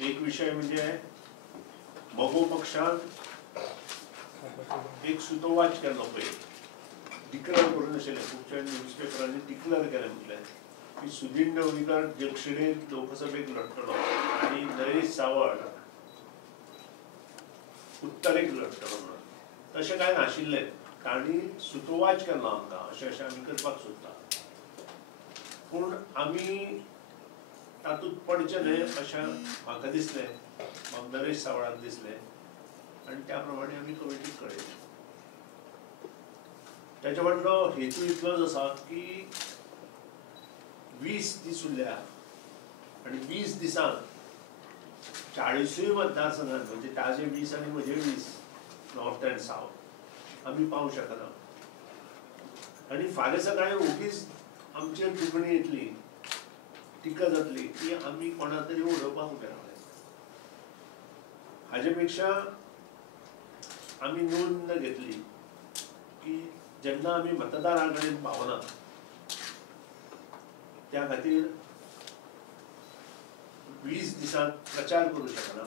एक विषय म्हणजे मगो पक्षान एक सुतोवाच केलो पळय, डिक्लेअर करून आशिल्लें खुबशा न्यूजपेपरांनी डिक्लेअर केलें म्हटलें की सुदीन ढवळीकर दक्षिणेंत लोकसभेक लढटलो आनी नरेश सावळ उत्तरेक लढटलो म्हणून. तशें कांय नाशिल्लें, तांणी सुतोवाच केलो आमकां अशें आमी करपाक सोदता. पूण आमी तातूंत पडचे न्हय अशें म्हाका दिसलें, म्हाका नरेश सावळाक दिसलें आनी त्या प्रमाणे आमी कमिटीक कळयलें. ताचे फाटलो हेतू इतलोच आसा की 20 दीस उरल्या आनी 20 दिसांत 40 मतदारसंघांत म्हणजे ताजे 20 आनी म्हजे 20 नॉर्थ एंड सावथ आमी पावूंक शकना. आनी फाल्यां सकाळीं ओगीच आमचेर दुखणी येतली, टिका जातली की आमी कोणा तरी उडोवपाक उबे रावले. हाजे पेक्षा आमी नोंद घेतली की जेन्ना आमी मतदारां कडेन पावना त्या खातीर 20 दिसांत प्रचार करूं शकना.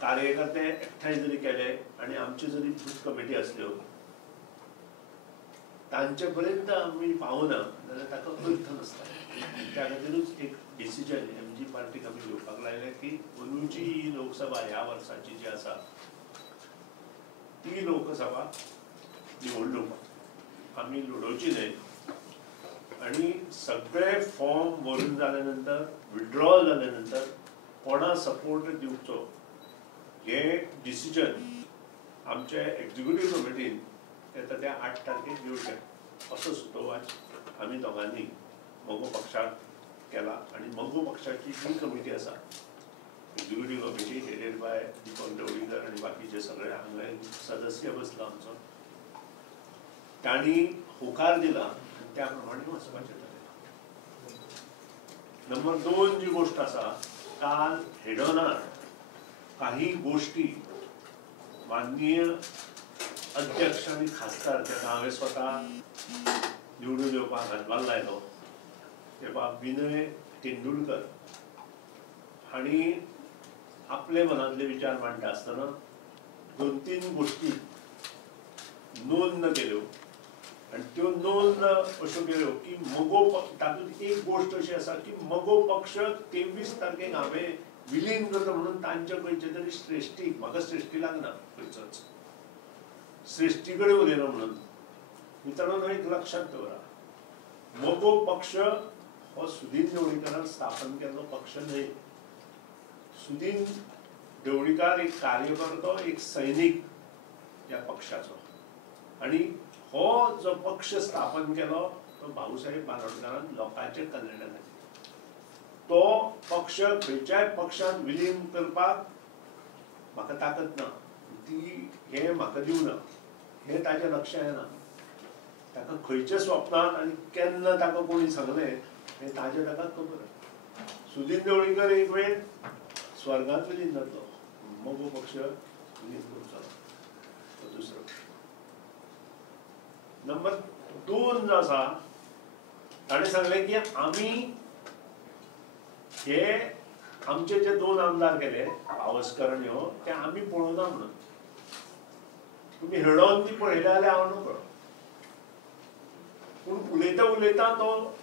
कार्यकर्ते एकठांय जरी केले आनी आमच्यो जरी बूथ कमिटी आसल्यो तांचे पर्यंत आमी पावना जाल्यार ताका अर्थ नासता. त्या खातीरूच एक डिसिजन एमजी पार्टीक आमी घेवपाक लायलें की अंदूची ही लोकसभा ह्या वर्साची जी आसा ती लोकसभा निवडणूक आमी लडोवची न्हय. आनी सगळे फॉर्म भरून जाल्या नंतर विड्रॉल जाल्या नंतर कोणा सपोर्ट दिवचो हे डिसिजन आमचे एक्झिक्युटीव कमिटीन येता त्या 8 तारखेक घेवचें असो सुतोवाच आमी दोगांनी मगो पक्षाक केला. आनी मगो पक्षाची जी कमिटी आसा executive committee headed by Deepak Dhavalikar आनी बाकीचे सगळे हांगा सदस्य बसला आमचो, तांणी होकार दिला आनी त्या प्रमाणे वचपाचें थारायलें. नंबर 2 जी गोष्ट आसा, काल हेडोनार काही गोष्टी माननीय अध्यक्ष आनी खासदार तेका हांवें स्वता निवडून येवपाक हातभार लायलो ते बाब विनय तेंडुलकर हांणी आपले मनांतले विचार मांडटा आसतना 2-3 गोष्टी नोंद केल्यो आनी त्यो नोंद अश्यो केल्यो की मगो तातूंत एक गोष्ट अशी आसा की मगो पक्ष 23 तारखेक हांवें विलीन करता म्हणून तांच्या खंयचे तरी श्रेश्ठीक, म्हाका श्रेश्ठी लागना खंयचोच, श्रेश्ठी कडेन उलयलो म्हणून. मित्रांनो एक लक्षात दवरा, मगो पक्ष हो सुदीन ढवळीकरान स्थापन केल्लो पक्ष न्हय. सुदीन ढवळीकर एक कार्यकर्तो, एक सैनीक ह्या पक्षाचो. आनी हो जो पक्ष स्थापन केलो तो भाऊसाहेब बांदोडकरान लोकांच्या कल्याणा खातीर. तो पक्ष खंयच्याय पक्षांत विलीन करपाक म्हाका ताकद ना, ती हे म्हाका दिवना, हे ताच्या लक्षांत येना. ताका खंयच्या स्वप्नांत आनी केन्ना ताका कोणी सांगलें हें ताजें ताका खबर. सुदीन ढवळीकर एक वेळ स्वर्गांत विलीन जातलो, मगो पक्ष विलीन करचो तो दुसरो. नंबर 2 जो आसा, ताणें सांगलें की आमी हे आमचे जे 2 आमदार केले पावसकर आनी हो ते आमी पळोवना म्हणून. तुमी हेडोन ती पळयले जाल्यार हांव नकळो. पूण उलयता उलयता तो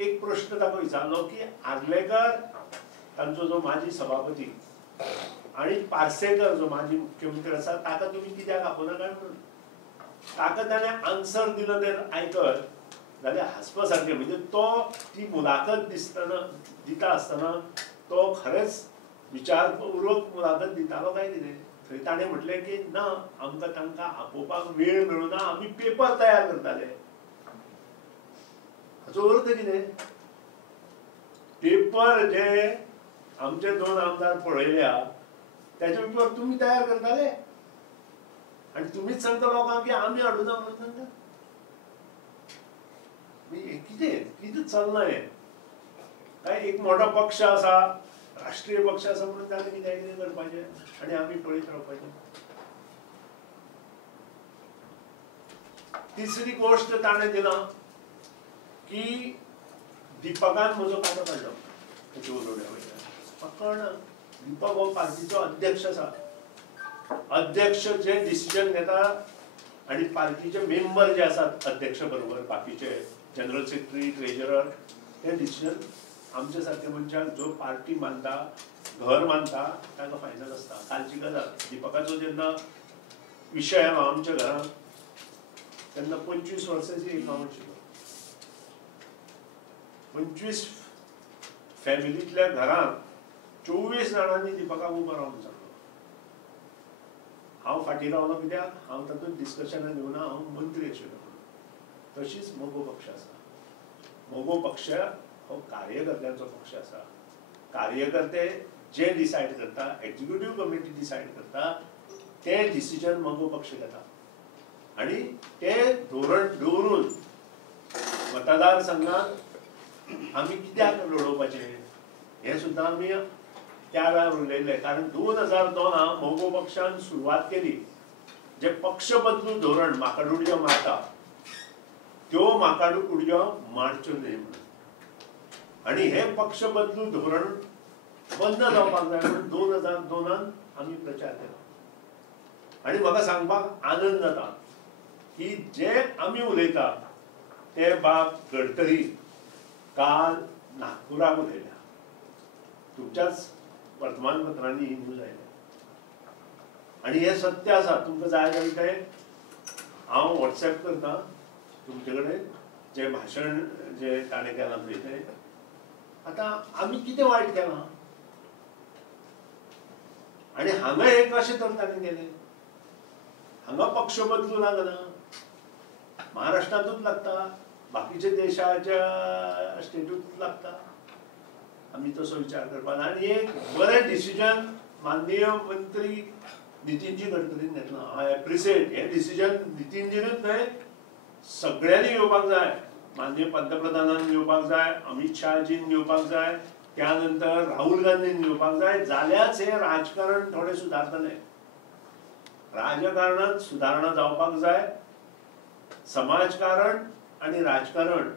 एक प्रश्न ताका विचारलो की आर्लेकर तांचो जो माजी सभापती आनी पार्सेकर जो माजी मुख्यमंत्री आसा ताका तुमी कित्याक आपोवना काय म्हणून. ताका ताणें आन्सर दिलो तें आयकत जाल्यार हांसपा सारकें. म्हणजे तो ती मुलाखत दिता आसतना तो खरेंच विचारपूर्वक मुलाखत दितालो काय कितें. थंय ताणें म्हटलें की ना, आमकां तांकां आपोवपाक वेळ मेळुना, आमी पेपर तयार करताले. हाचो अर्थ कितें? पेपर जे आमचे 2 आमदार पळयल्या त्याचे पेपर तुमी तयार करताले आनी तुमीच सांगता लोकांक की आमी हाडूना म्हणून सांगता. कितें चलना हें? काय एक मोठो पक्ष आसा, राष्ट्रीय पक्ष आसा म्हणून ताणें कितें करपाचें आनी आमी पळयत रावपाचें. तिसरी गोष्ट ताणें दिला की दिपकान म्हजो खातो काडलो. कशें उलोवया वयता म्हाका कळना. दीपक हो पार्टीचो अध्यक्ष आसा. अध्यक्ष जे डिसिजन घेता आनी पार्टीचे मेंबर जे आसात अध्यक्ष बरोबर बाकीचे जनरल सेक्रेटरी ट्रेजरर हे डिसिजन आमचे सारके मनशाक जो पार्टी मानता घर मानता ताका फायनल आसता. कालची गजाल दीपकाचो जेन्ना विशय आयलो आमच्या घरांत तेन्ना 25 वर्सांची एकावण आशिल्लो. 25 फॅमिलींतल्या घरांत 24 जाणांनी दीपकाक उबो रावंक सांगलो. हांव फाटीं रावलो कित्याक हांव तातूंत डिस्कशनाक येवना. हांव मंत्री आशिल्लो. तशीच मोगो पक्ष आसा. मोगो पक्ष हो कार्यकर्त्यांचो पक्ष आसा. कार्यकर्ते जे डिसायड करता एक्झिक्युटिव्ह कमिटी डिसायड करता ते डिसिजन मोगो पक्ष घेता आनी ते धोरण दवरून मतदारसंघात आमी कित्याक लडोवपाचें हें सुद्दां आमी त्या वेळार उलयले. कारण 2002 मोगो पक्षान सुरवात केली. जे पक्ष बदलू धोरण माकड उडयो मारता त्यो माकड उडयो मारच्यो न्हय म्हणून. आनी हे पक्ष बदलू धोरण बंद जावपाक जाय म्हणून 2002 आमी प्रचार केलो. आनी म्हाका सांगपाक आनंद जाता की जे आमी उलयता ते बाब गडकरी काल नागपुराक उलयल्या. तुमच्याच वर्तमानपत्रांनी ही न्यूज आयल्या आनी हे सत्य आसा. तुमकां जाय जाल्यार तें हांव व्हॉट्सॅप करता तुमचे कडेन जे भाशण जे ताणें केलां पळय तें. आतां आमी कितें वायट केलां आनी हांगा हे कशें तर ताणें केलें. हांगा पक्ष बदलू लागना. महाराष्ट्रांतूच लागता बाकीच्या देशाच्या स्टेटूच लागता. आमी तसो विचार करपाक आनी एक बरें डिसिजन माननीय मंत्री नितीनजी गडकरीन घेतलां. हांव एप्रिशिएट हे डिसिजन नितीनजीनूच न्हय सगळ्यांनी घेवपाक जाय. माननीय पंतप्रधानान घेवपाक जाय. अमित शाहजीन घेवपाक जाय. त्या नंतर राहुल गांधीन घेवपाक जाय. जाल्यारच हे राजकारण थोडें सुदारतलें. राजकारणांत सुदारणा जावपाक जाय. समाजकारण आनी राजकारण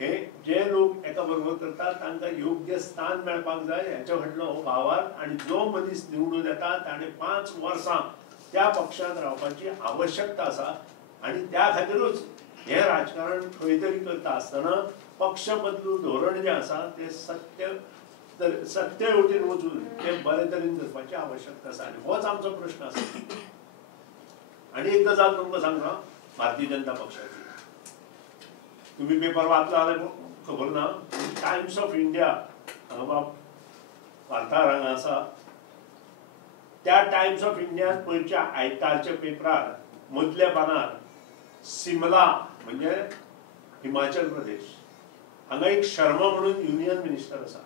हे जे लोक एका बरोबर करतात तांकां योग्य स्थान मेळपाक जाय हेच्या फाटलो हो भावार्थ. आनी जो मनीस निवडून येता ताणें 5 वर्सां त्या पक्षांत रावपाची आवश्यकता आसा. आनी त्या खातीरूच हे राजकारण खंय तरी करता आसतना पक्ष बदलू धोरण जें आसा तें सत्य वटेन वचून तें बरे तरेन करपाची आवश्यकता आसा. आनी होच आमचो प्रश्न आसा. आनी एक गजाल तुमकां सांगता भारतीय जनता पक्षाची. तुम्ही पेपर वाचला जाल्यार खबर ना. टायम्स ऑफ इंडिया हांगा वार्ताहर हांगा आसा. त्या टायम्स ऑफ इंडियान पयरच्या आयतारच्या पेपरार मदल्या पानार सिमला म्हणजे हिमाचल प्रदेश हांगा एक शर्मा म्हणून युनियन मिनिस्टर आसा.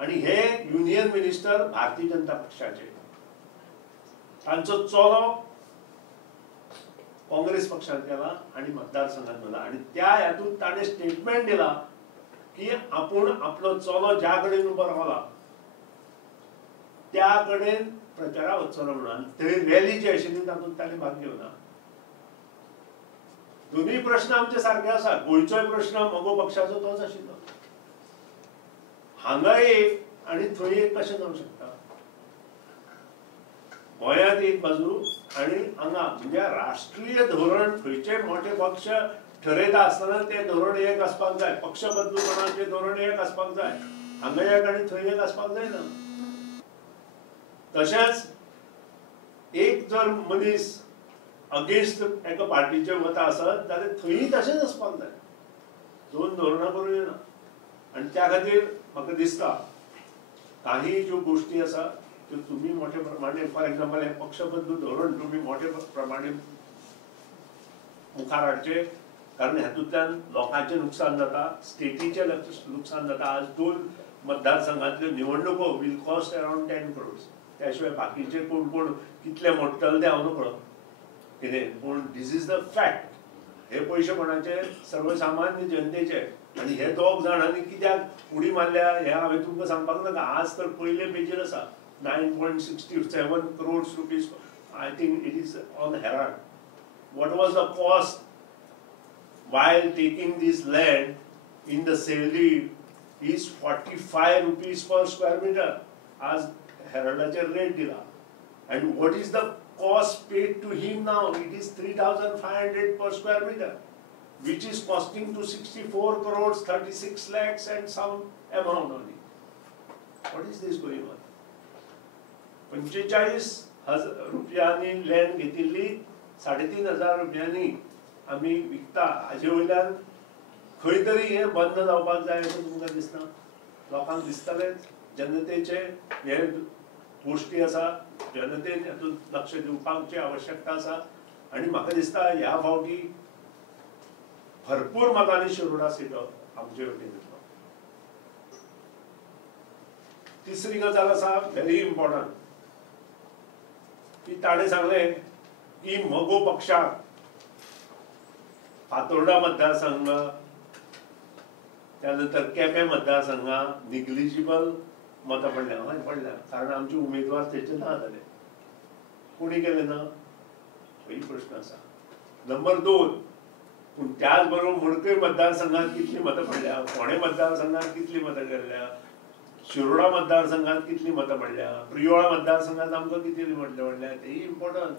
आनी हे युनियन मिनिस्टर भारतीय जनता पक्षाचे. तांचो चलो काँग्रेस पक्षात गेला आनी मतदारसंघात गेला. आनी त्या हातूंत ताणें स्टेटमेंट दिला की आपूण आपलो चलो ज्या कडेन उबो रावला त्या कडेन प्रचाराक वचचो म्हणून. आनी थंय रॅली जी आशिल्ली तातूंत ताणें भाग घेवना. दोनूय प्रश्न आमचे सारके आसा. गोंयचोय प्रश्न मोगो पक्षाचो तोच आशिल्लो. हांगा एक आनी थंय एक कशें जावंक शकता. गोंयांत एक बाजू आनी हांगा म्हणजे राष्ट्रीय धोरण खंयचे मोठे पक्ष ठरयता आसतना तें धोरण एक आसपाक जाय. पक्ष बदलूपणाचें धोरण एक आसपाक जाय. हांगा एक आनी थंय एक आसपाक जायना. तशेंच एक जर मनीस अगेन्स्ट एका पार्टीचे वता आसत जाल्यार थंयी तशेंच आसपाक जाय. दोन धोरणां करूं येना. आनी त्या खातीर म्हाका दिसता काही ज्यो गोश्टी आसा त्यो तुमी मोठे प्रमाणे फॉर एग्जाम्पल हे पक्ष बदलू धोरण तुमी मोठे प्रमाणे मुखार हाडचे. कारण हातूंतल्यान लोकांचें नुकसान जाता. स्टेटीचें नुकसान जाता. आज 2 मतदारसंघांतल्यो निवडणुको वील कॉस्ट अरावंड 10 crores. त्या शिवाय बाकीचे कोण कोण कितले मोडटले ते हांव नकळो कितें. पूण दीस इज द फॅक्ट. हे पयशे कोणाचे सर्वसामान्य जनतेचे. आनी हे 2 जाणांनी कित्याक उडी मारल्या हें हांवें तुमकां सांगपाक नाका. आज तर पयले पेजीर आसा 9.67 crores rupees. I think it is on Herald. What was the cost while taking this land in the Saldi is 45 rupees per square meter. आज हेराल्डाचेर रेट दिला. And what is the cost paid to him now? It is 3,500 per square meter, which is costing to 64 crores 36 lakhs and some amount only. What is this going on? 45,000 रुपयांनी land घेतिल्ली 3,500 रुपयांनी आम्ही विकता. हाजे वयल्यान खंय तरी हे बंद जावपाक जाय अशें तुमकां दिसना? लोकांक दिसतलें जनतेचे हे गोष्टी आसा, जनतेन हातूंत लक्ष दिवपाची आवश्यकता आसा. आनी म्हाका दिसता ह्या फावटी भरपूर मतांनी शिरोडा सीटो आमचे वटेन येतलो. तिसरी गजाल आसा व्हेरी इम्पॉर्टंट की ताणें सांगलें की मगो पक्षाक फातोर्डा मतदारसंघ त्यानंतर केपें मतदारसंघा निग्लिजिबल मतां पडल्या. हय पडल्या, कारण आमचे उमेदवार थंयचे ना जाले. कोणी केले ना? पयली प्रश्न आसा. नंबर 2, पूण त्याच बरोबर मडकय मतदारसंघात कितली मतां पडल्या, फोंडे मतदारसंघात कितली मतां केल्ल्या, शिरोडा मतदारसंघात कितली मतां पडल्या, प्रियोळा मतदारसंघात आमकां कितली मतां पडल्या, तेही important.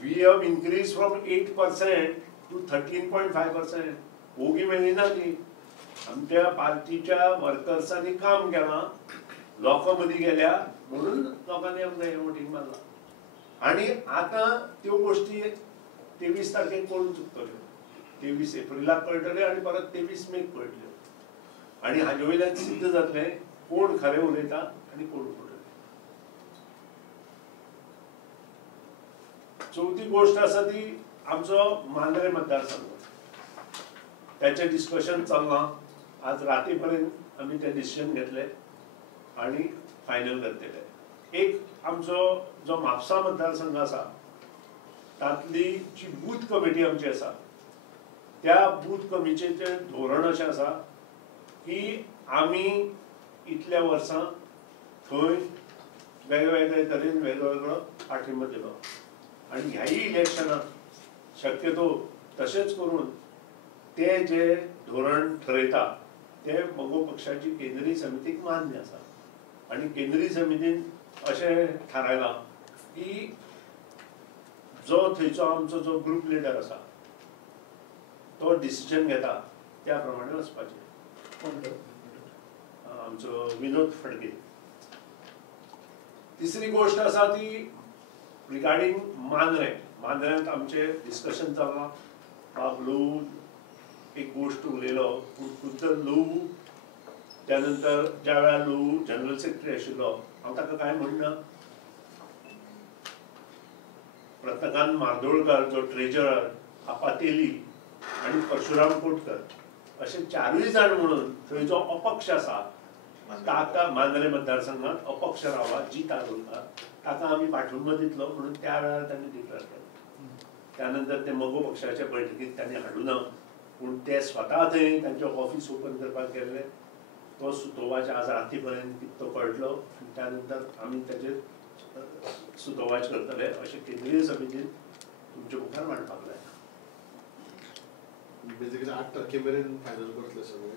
We have increase from 8% to 13.5%. ओगी मेळ्ळी ना ती. आमच्या पार्टीच्या वर्कर्सांनी काम केलां, लोकां मदीं गेल्या म्हणून लोकांनी आमकां वोटींग मारला. आनी आतां त्यो गोश्टी 23 तारखेक कोण चुकतल्यो? 23 एप्रिलाक कळटले आनी परत 23 मेक कळटल्यो. आनी हाजे वयल्यान सिद्ध जातलें कोण खरें उलयता आनी कोण खोटें. चवथी गोश्ट आसा ती आमचो मांद्रे मतदारसंघ. त्याचें डिस्कशन चल्लां. आज राती पर्यंत आमी ते डिसिजन घेतले आनी फायनल करतले. एक आमचो जो म्हापसा मतदारसंघ आसा तातली जी बूथ कमिटी आमची आसा त्या बूथ कमिटीचें धोरण अशें आसा की आमी इतल्या वर्सां थंय वेगवेगळे तरेन वेगवेगळो पाठिंबो दिलो. आनी ह्याय इलेक्शनाक शक्यतो तशेंच करून ते जे धोरण ठरयता ते मगो पक्षाची केंद्रीय समितीक मान्य आसा. आनी केंद्रीय समितीन अशें थारायलां की जो थंयचो आमचो जो ग्रुप लिडर आसा तो डिसिजन घेता त्या प्रमाणे वचपाचें. आमचो विनोद फडके. तिसरी गोश्ट आसा ती रिगार्डिंग मांद्रे. मांद्र्यांत आमचे डिस्कशन चल्लां. लू एक गोश्ट उलयलो पूण खुद्द लू त्यानंतर ज्या वेळार लू जनरल सेक्रेटरी आशिल्लो हांव ताका कांय म्हणना. रत्नकांत मार्दोळकर जो ट्रेजरर, आपातेली आनी परशुराम कोटकर अशे 4य जाण म्हणून थंय जो अपक्ष आसा ताका मांद्रे मतदारसंघात अपक्ष रावला जीत आरोलकार ताका आमी पाठिंबो दितलो म्हणून त्या वेळार तांणी डिक्लेअर केलें. त्यानंतर ते मगो पक्षाच्या बैठकीत तांणी हाडूना पूण ते स्वता थंय तांचें ऑफिस ओपन करपाक गेल्ले. तो सुतोवाच आज राती पर्यंत तो कळटलो आनी त्यानंतर आमी ताचेर सुतोवाच करतले अशें केंद्रीय समितीन तुमचे मुखार मांडपाक लायला. बेसिकली 8 तारखे मेरेन फायनल करतले सगळे.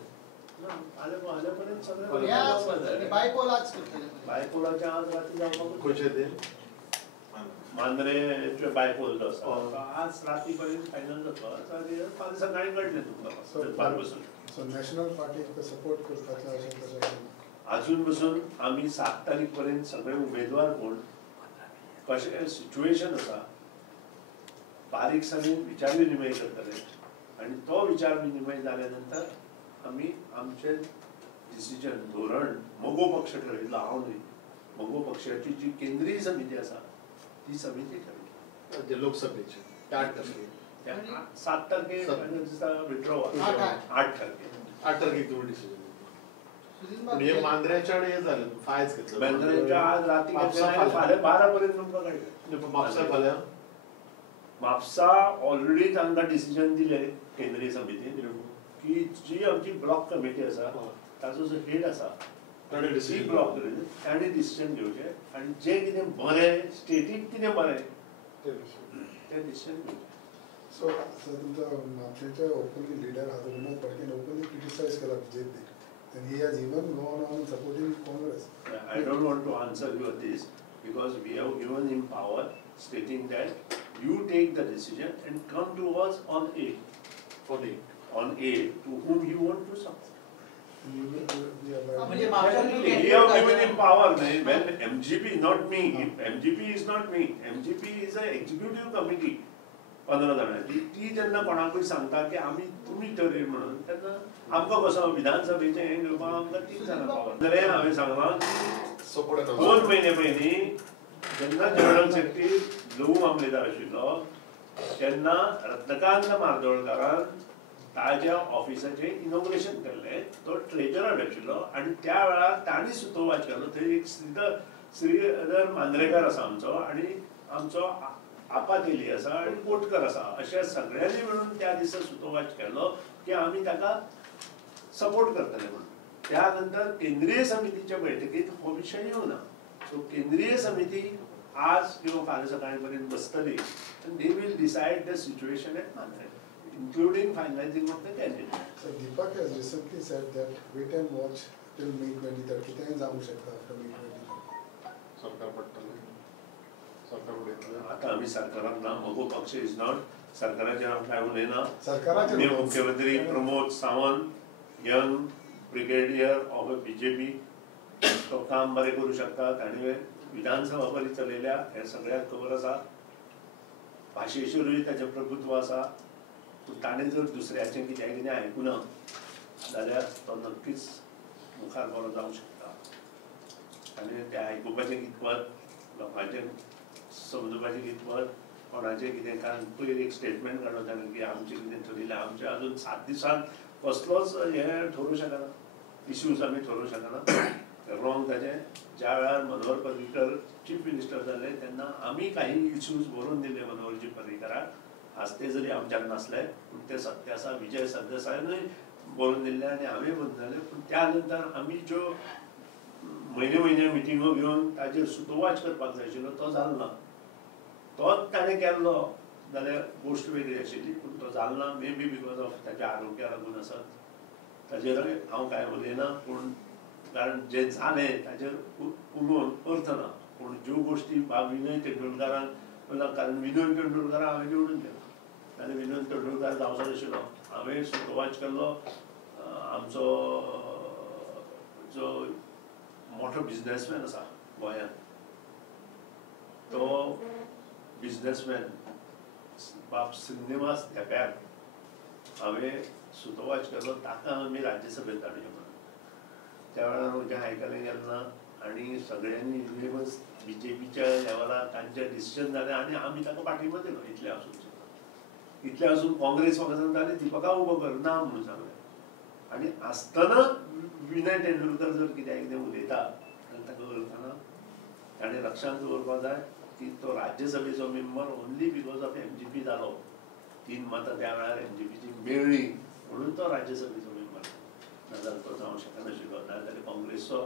फाल्यां पर्यंत सगळे बायपोलाच्या आज राती जावपाक. खंयचे ते? मांद्रे बायपोल जो आसा आज राती पर्यंत फायनल जातलो. फाल्यां सकाळीं कळटलें तुमकां. सो नॅशनल पार्टीक सपोर्ट करपाचो अशें अजून पसून आमी 7 तारीख पर्यंत सगळे उमेदवार कोण कशें सिच्युएशन आसा बारीकसाणेन विचार विनिमय करतले आनी तो विचार विनिमय जाल्या नंतर आमी आमचे डिसिजन धोरण मगो पक्ष ठरयतलो. हांव न्ही, मगो पक्षाची जी केंद्रीय समिती आसा ती समिती ठरयतली. ते लोकसभेचे 8 तारखे. 7 तारखेक विड्रॉवल. 8 तारखेक तुम्ही डिसिजन. म्हणजे मांद्र्याच्या हे झालं फायज घेतलं. मांद्र्याच्या आज राती फाल्यां 12 पर्यंत तुमकां कळटलें. म्हापसा फाल्यां. म्हापसा ऑलरेडी तांकां डिसिजन दिलें केंद्रीय समितीन की जी आमची ब्लॉक कमिटी आसा ताचो जो हेड आसा ती ब्लॉक ताणें डिसिजन घेवचें आनी जें कितें बरें स्टेटीक कितें बरें तें डिसिजन घेवचें. सो तुमचो म्हापशेचे ओपनली लिडर आहा तो विनोद फडकेन ओपनली क्रिटिसायज केला BJP And he has even gone on supporting Congress. I don't want to answer you on this because we have given him power, stating that you take the decision and come to us on aid. On aid to whom you want to support. You will be allowed. म्हणजे We have given him power. When MGP, not me. MGP is not me. MGP is an executive committee. 15 जणांची ती जेन्ना कोणाकूय सांगता की आमी तुमी ठरय म्हणून तेन्ना आमकां कसो विधानसभेचें हें घेवपाक आमकां 3 जाणां पावर. जाल्यार हांवें सांगलां की 2 म्हयने पयलीं जेन्ना जनरल सेक्रेटरी लघु मामलेदार आशिल्लो तेन्ना रत्नकांत मार्दोळकारान ताज्या ऑफिसाचें इनॉग्रेशन केल्लें. तो ट्रेजरर आशिल्लो आनी त्या वेळार तांणी सुतोवाच केलो. थंय एक श्रीधर मांद्रेकार आसा आमचो आनी आमचो आपातेली आसा आनी कोटकर आसा. अशा सगळ्यांनी मेळून त्या दिसा सुतोवाच केलो की आमी ताका सपोर्ट करतले म्हणून. त्या नंतर केंद्रीय समितीच्या बैठकीत हो विशय येवना. सो केंद्रीय समिती आज किंवा फाल्यां सकाळी पर्यंत बसतली and they will decide the situation at Mandre, including finalizing of the candidate. So Deepak has recently said that wait and watch till May 23rd. कितेंय जावंक शकता after May 23rd. सरकार पडटलें. सरकार उडयतलें. आता आम्ही सरकारात ना. मगो पक्ष इज नॉट सरकाराचेर आमी कांय उलयना. सरकाराचेर मुख्यमंत्री Pramod Sawant young brigadier of BJP तो काम बरें करूं शकता. ताणें विधानसभा बरी चलयल्या हें सगळ्याक खबर आसा. भाशेचेरूय ताचें प्रभुत्व आसा. पूण ताणें जर दुसऱ्याचें कितें आयकुना जाल्यार तो नक्कीच मुखार बरो जावंक शकता. आनी तें आयकुपाचें कितपत लोकांचें समजुपाचें कितपत कोणाचें कितें. कारण पयर एक स्टेटमेंट काडलो ताणें की आमचें कितें ठरयलें. आमचें अजून 7 दिसांत कसलोच हें ठरूं शकना. इश्यूज आमी ठरूं शकना. रॉंग ताचें. ज्या वेळार मनोहर पर्रीकर चीफ मिनिस्टर जाले तेन्ना आमी काही इश्यूज बरोवन दिले मनोहरजी पर्रीकराक. आज ते जरी आमच्याक नासले पूण ते सत्य आसा. विजय सरदेसायानूय बरोवन दिल्ले आनी हांवें बरोवन दिले. पूण त्या नंतर आमी ज्यो म्हयने मिटिंगो घेवन ताचेर सुतोवाच करपाक जाय आशिल्लो तो जालो ना. तोच ताणें केल्लो जाल्यार गोश्ट वेगळी आशिल्ली. पूण तो जालो ना. मे बी बिकॉज ऑफ ताच्या आरोग्या लागून आसत. ताचेर हांव कांय उलयना. पूण कारण जें जालें ताचेर उलोवन अर्थ ना. पूण ज्यो गोश्टी विनय तेंडुलकरान कारण विनय तेंडुलकराक हांवें निवडून दिलो आनी विनय तेंडुलकर जावचो नाशिल्लो. हांवें सुतोवाच केल्लो. आमचो जो मोठो बिजनेसमॅन आसा गोंयांत तो बिजनेसमॅन बाब श्रीनिवास धेप्याक हांवें सुतोवाच केल्लो. ताका आमी राज्यसभेंत धाडचें म्हणून. त्या वेळार म्हजें आयकलें गेलें ना आनी सगळ्यांनी युनिवर्स बीजेपीच्या लेवलार तांचें डिसिजन जालें आनी आमी ताका पाठिंबो दिलो. इतलें आसून सुद्दां इतलें आसून काँग्रेस म्हाका सांगताली दीपका उबो कर ना म्हणून सांगलें. आनी आसतना विनय तेंडुलकर जर कितें उलयता जाल्यार ताका अर्थ ना. ताणें लक्षांत दवरपाक जाय की तो राज्यसभेचो member only because of MGP जालो. 3 मतां त्या वेळार MGPची मेळ्ळी म्हणून तो राज्यसभेचो मेंबर. नाजाल्यार तो जावंक शकनाशिल्लो. नाजाल्यार काँग्रेसचो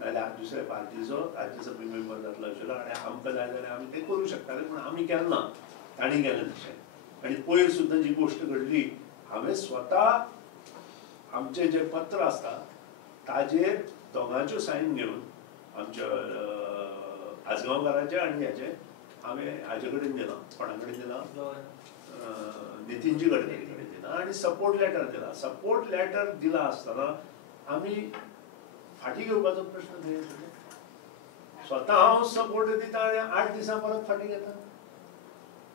नाजाल्यार दुसऱ्या पार्टीचो राज्यसभे मेंबर जातलो आशिल्लो आनी आमकां जाय जाल्यार आमी तें करूं शकताले. पूण आमी केलें ना. तांणी केलें तशें. आनी पयर सुद्दां जी गोश्ट घडली हांवें स्वता आमचें जें पत्र आसता ताजेर दोगांच्यो सायन घेवन आमच्या आजगांवकाराचें आनी हेचें हांवें हाजे कडेन दिलां. कोणा कडेन दिलां? नितीनजी गडकरी कडेन दिलां आनी सपोर्ट लेटर दिलां. सपोर्ट लेटर दिलां आसतना आमी फाटीं घेवपाचो प्रश्न थंय स्वता हांव सपोर्ट दिता आनी 8 दिसां परत फाटीं घेता.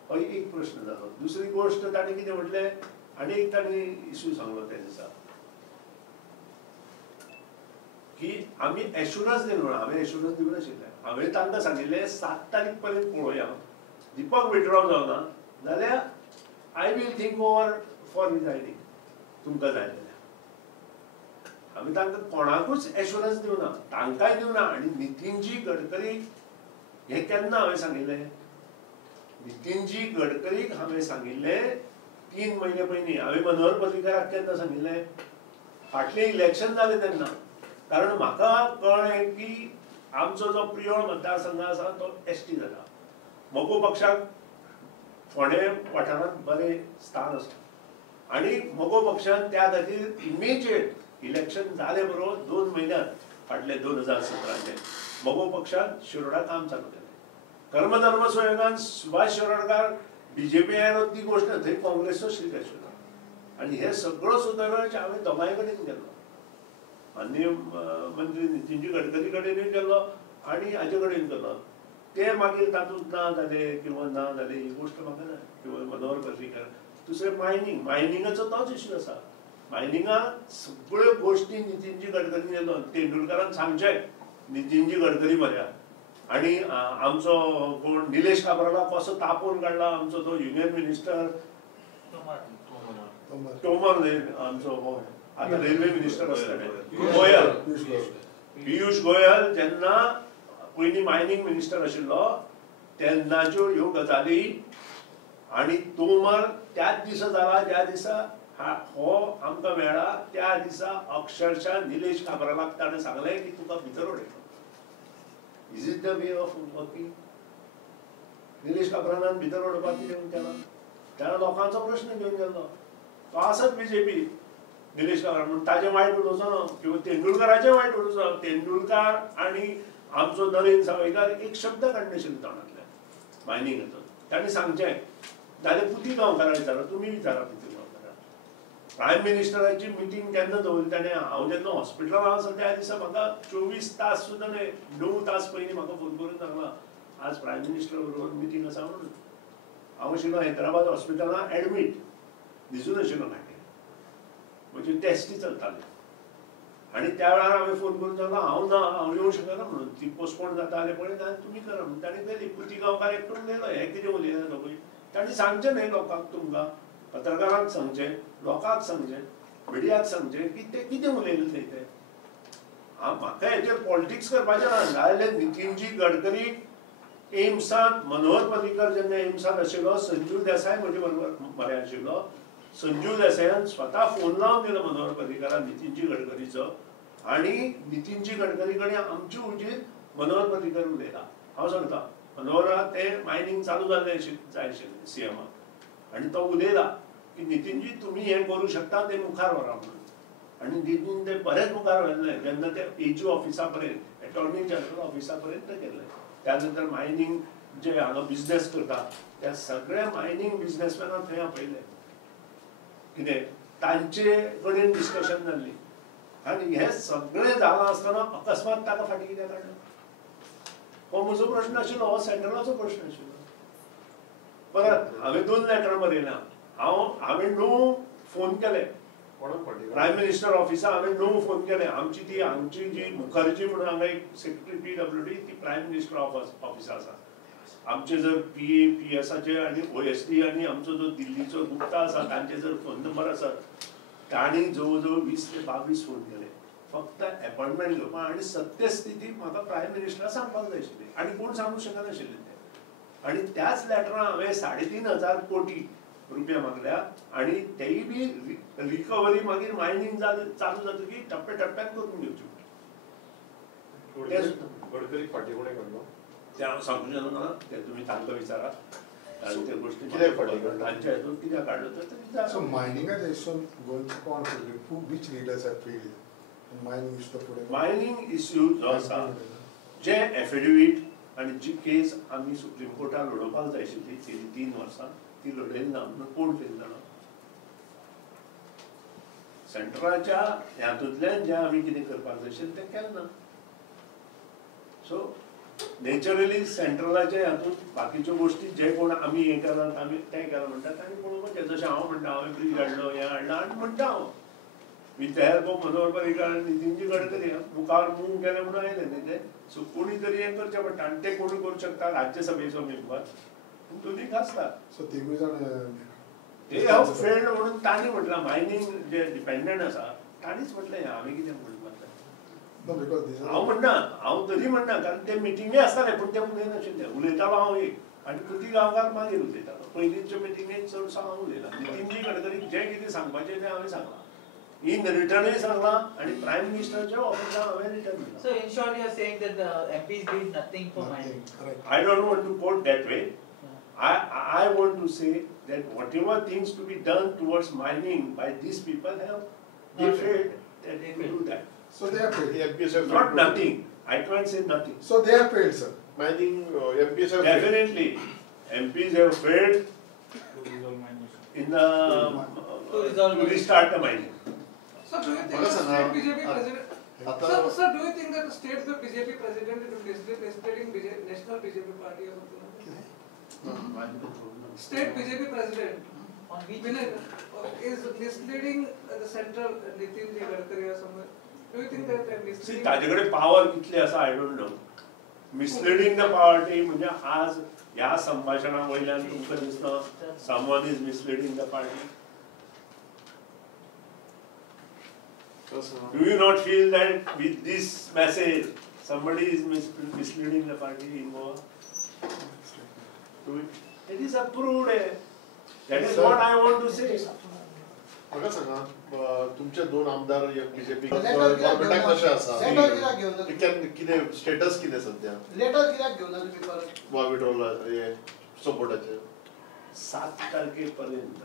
हो एक प्रश्न जालो. दुसरी गोश्ट ताणें कितें म्हटलें आनी एक ताणें इश्यू सांगलो त्या दिसा की आमी एश्युरन्स दिलो म्हणून. हांवें एश्युरन्स दिवं नाशिल्लें. हांवें तांकां सांगिल्लें 7 तारीख पर्यंत पळोवया. दीपक विड्रॉ जावना जाल्यार I will think over for resigning. तुमकां जाय जाल्यार हांवें तांकां कोणाकूच एश्युरन्स दिवना. तांकांय दिवना. आनी नितीनजी गडकरीक हें केन्ना हांवें सांगिल्लें? नितीनजी गडकरीक हांवें सांगिल्लें 3 म्हयने पयलीं. हांवें मनोहर पर्रीकराक केन्ना सांगिल्लें? फाटलें इलेक्शन जालें तेन्ना. कारण म्हाका कळ्ळें की आमचो जो प्रियोळ मतदारसंघ आसा तो ST जाता. मगो पक्षाक फोंडे वाठारांत बरें स्थान आसा आनी मगो पक्षान त्या खातीर इमिजिएट इलेक्शन जाले बरोबर 2 म्हयन्यांत फाटले 2017 मगो पक्षान शिरोडा काम चालू केलें. कर्मधर्म संयोगान सुभाष शिरोडकार बीजेपी आयलो ती गोष्ट थंय काँग्रेसचो शीट आशिल्लो आनी हे सगळो सुदैवाचे हांवें दोगांय कडेन गेल्लो. माननीय मंत्री नितीनजी गडकरी कडेनूय गेल्लो आनी हाजे कडेन गेलो. ते मागीर तातूंत ना जाले किंवा ना जाले ही गोष्ट म्हाका ना किंवा मनोहर पर्रीकर. दुसरें मायनिंगाचो तोच इश्यू आसा. मायनिंगाक सगळ्यो गोश्टी नितीनजी गडकरीन गेलो. तेंडुलकरान सांगचें नितीनजी गडकरी बऱ्या आनी आमचो कोण निलेश काब्राला कसो तापोवन काडला आमचो तो युनियन मिनिस्टर तोमर आमचो आता रेल्वे मिनिस्टर आसलेले गोयल पियुष गोयल जेन्ना पयलीं मायनिंग मिनिस्टर आशिल्लो तेन्नाच्यो ह्यो गजाली आनी तोमर त्याच दिसा जाला ज्या दिसा हो आमकां मेळ्ळा त्या दिसा अक्षरशः निलेश काब्रालाक ताणें सांगलें की तुका भितर उडयलो. Is it the way of working? Nilesh काब्रालान भितर उडोवपाक कितें केलां? ताणें लोकांचो प्रश्न घेवन गेल्लो. तो आसत बीजेपी निलेश काब्रा म्हणून ताजें वायट उलोवचो ना किंवा तेंडुलकराचें वायट उलोवचो ना. तेंडुलकार आनी आमचो नरेन सावयकार एक शब्द काडनाशिल्ले तोंडांतल्यान मायनिंगाचो. ताणें सांगचें जाल्यार पुती गांवकारां विचारा तुमी विचारा पुती गांवकारां. प्रायम मिनिस्टराची मिटींग केन्ना दवरली ताणें? हांव जेन्ना हॉस्पिटलांत आसा त्या दिसा म्हाका 24 तास सुद्दां न्हय 9 तास पयलीं म्हाका फोन करून सांगला आज प्रायम मिनिस्टर बरोबर मिटींग आसा म्हणून. हांव आशिल्लो हैदराबाद हॉस्पिटलांत एडमीट दिसून आशिल्लो म्हाका म्हजे टेस्टी चलताले आनी त्या वेळार हांवें फोन करून सांगलो हांव येवंक शकना म्हणून. ती पोस्टपोन जाता जाल्यार पळय ना तुमी करा म्हणून. ताणें केली. पुती गांवकार एकटून गेलो. हें कितें उलयलें न्हू पळय. ताणें सांगचें न्हय लोकांक तुमकां पत्रकारांक सांगचें लोकांक सांगचें मिडियाक सांगचें की ते कितें उलयलें थंय तें. म्हाका हेचेर पॉलिटिक्स करपाचें ना. जाल्यार नितीनजी गडकरी एम्सांत मनोहर पर्रीकर जेन्ना एम्सांत आशिल्लो संजीव देसाय म्हजे बरोबर बरें आशिल्लो. संजीव देसायान स्वता फोन लावन दिलो मनोहर पर्रीकराक नितीनजी गडकरीचो आनी नितीनजी गडकरी कडेन आमची उजीर मनोहर पर्रीकर उलयला. हांव सांगता मनोहरा तें मायनिंग चालू जाल्लें जाय आशिल्लें सीएमाक आनी तो उलयला की नितीनजी तुमी हें करूं शकता तें मुखार व्हरा म्हणून. आनी नितीन तें बरेंच मुखार व्हेल्लें. जेन्ना तें एजी ऑफिसा पर्यंत एटॉर्नी जनरल ऑफिसा पर्यंत गेलें. त्या नंतर मायनिंग जे हांगा बिजनेस करता त्या सगळ्या मायनिंग बिजनेसमॅनांक थंय आपयले. कितें तांचे कडेन डिस्कशन जाल्ली आनी हें सगळें जालां आसतना अकस्मात ताका फाटीं कित्याक काडलें? हो म्हजो प्रश्न आशिल्लो. हो सेंट्रलाचो प्रश्न आशिल्लो. परत हांवें 2 लेटरां बरयल्यां. हांवें 9 फोन केले प्रायम मिनिस्टर ऑफिसा. हांवें 9 फोन केले. हांगची जी मुखर्जी म्हणून हांगा एक सेक्रेटरी PWD ती प्रायम मिनिस्टर ऑफिसा आसा. आमचे जर PA PSचे आनी OSD आनी आमचो जो दिल्लीचो गुप्ता आसा तांचे जर फोन नंबर आसात तांणी जवळ जवळ 20 ते 22 फोन केले फक्त अपॉइंटमेंट घेवपाक. आनी सत्यस्थिती म्हाका प्रायम मिनिस्टराक सांगपाक जाय आशिल्ली आनी कोण सांगूंक शकनाशिल्ले ते. आनी त्याच लेटरां हांवें 3.5 कोटी रुपया मागल्या आनी तेय बी रिकवरी मागीर मायनिंग चालू जातकीर टप्प्याटप्प्यान करून घेवची. गडकरी फाटी कोणें काडलो ते हांव सांगूंक शकना. ते तुमी तांकां विचारा. त्या गोष्टी कित्याक फाटीं काडलो? तांच्या हातूंत कित्याक काडलो तर विचारा. So mining at Ishon going to conflict. Which leaders have failed? Mining is the problem. Mining issue जो आसा जे एफिडेविट आनी जी केस आमी सुप्रीम कोर्टान लडोवपाक जाय आशिल्ली 3 वर्सां ती लडयली ना म्हणून कोण फेल जालो. सेंट्रलाच्या हातूंतल्यान जें आमी कितें करपाक जाय आशिल्लें तें केलें ना. सो नेचरली सेंट्रलाचे हातूंत बाकीच्यो गोश्टी जे कोण आमी हें केलां आमी तें केलां म्हणटात आनी पळोवपाचें. जशें हांव म्हणटा हांवें ब्रीज हाडलो हें हाडलां आनी म्हणटा हांव with the help of Manohar Parrikar आनी नितीनजी गडकरी मुखार मूव केलें म्हणून आयलें न्ही तें. सो कोणी तरी हें करचें पडटा आनी तें कोणी करूंक शकता राज्यसभेचो मेंबर दोनीक आसता. So तिगूय जाण ते हांव फेल्ड म्हणून तांणी म्हटलां मायनिंग जे डिपेंडंट आसा तांणीच म्हटलें हांवें कितें म्हणून No, because these are हांव म्हणना हांव तरी म्हणना कारण ते मिटिंगे आसताले पूण ते उलयनाशिल्ले. उलयतालो हांव एक आनी पुती गांवकार मागीर उलयतालो. पयलींच्या मिटिंगेक चडसो हांव उलयला. नितीनजी गडकरीक जें कितें सांगपाचें तें हांवें सांगलां. इन रिटर्नूय सांगलां आनी प्रायम मिनिस्टरच्या ऑफिसान हांवें रिटर्न दिलां. So in short you are saying that the MPs did nothing for mining. correct. I don't want to quote that way. I want to say that whatever things to be done towards mining by these people have they failed. that they will do that. So they have failed. MPs have Not failed. nothing. I can't say nothing. So they have failed, sir. I think MPs have failed. Definitely, MPs have failed in the to restart the mining. Sir, do you think Baka the सांगा, state BJP president? आता Sir, do you think that the state BJP president is misleading national BJP party or something? State BJP president On which is misleading the central Nitin Gadkari or somewhere. Do you think that they're See, misleading? ताजेकडे power कितली असा I don't know. Misleading the party म्हणजे आज ह्या संभाषणा वयल्यान तुमकां दिसता someone is misleading the party. Do you not feel that with this message somebody is misleading the party in Goa? Do it. It is approved. That is what I want to say. म्हाका सांगा तुमचे दोन आमदार BJP letter कित्याक गव्हर्नमेंटाक कशे आसा letter कित्याक घेवन ना? कितें स्टेटस कितें सध्या लेटर कित्याक घेवन ना तुम्ही परत? वा विड्रॉल हे सपोर्टाचे 7 तारखेपर्यंत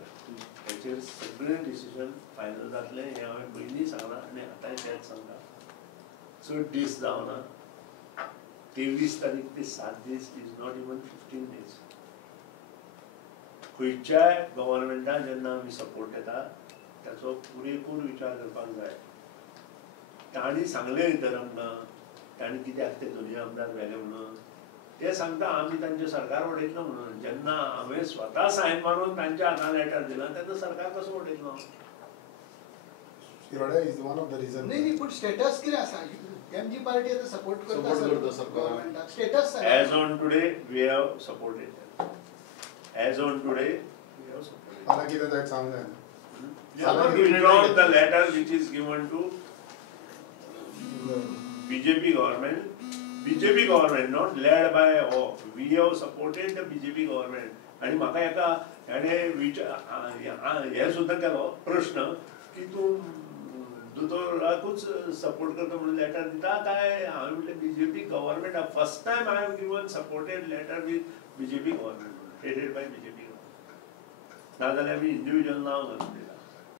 त्याचे सगळे डिसिजन फायनल जातले हे हांवें पयलीं सांगलां आनी आतांय तेच सांगता. चड दीस जावना. 23 तारीख ते 7 this is not even 15 days. खंयच्याय गव्हर्नमेंटाक जेन्ना आमी सपोर्ट येता त्याचो पुरेपूर विचार करपाक जाय. तांणी सांगलें तर आमकां तांणी कित्याक ते दोनूय आमदार व्हेले म्हणून ते सांगता आमी तांचे सरकार उडयतलो म्हणून. जेन्ना हांवें स्वता सायन मारून तांच्या हातान लेटर दिलां तेन्ना सरकार कसो उडयतलो? Shiroda is one of the reasons. नाही नाही पण स्टेटस कितें आसा? एमजी पार्टी आता सपोर्ट करता सरकार. गव्हर्नमेंटाक. Status As on today, we have supported them. As on today, we have supported them. मला कितें ताका सांगूंक जाय. We have not withdrawn the letter which is given to BJP government. BJP government, not led by OFF. We have supported the BJP government. आणि म्हाका एका हे सुद्दां केलो प्रश्न की तूं दुतोराकूच सपोर्ट करता म्हणून लेटर दिता काय? हांवें म्हटलें BJP government first time I have given supported letter with BJP government headed by BJP government. नाजाल्यार आमी इंडिविज्युअल नांव घालून